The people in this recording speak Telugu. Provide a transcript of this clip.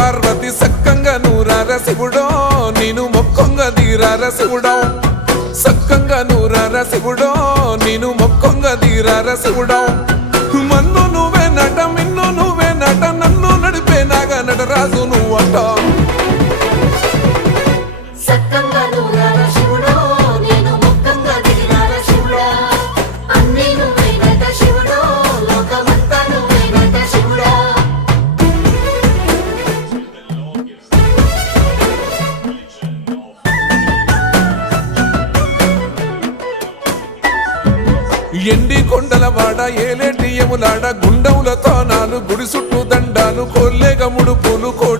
పార్వతి సక్కంగా నూరార శివుడో నేను మొక్కంగా తీరార శివుడో సక్కంగా నూరార శివుడో నేను మొక్కంగా తీరార శివుడో మన్ను నువ్వే నట మిన్ను నువ్వే నట నన్ను నడిపే నాగ నటరాజు నువ్వట ఎండి కొండల వాడ ఏలేటి యములాడ గుండములతో నాలు గుడి చుట్టూ దండాలు కొల్లేగ ముడుపులు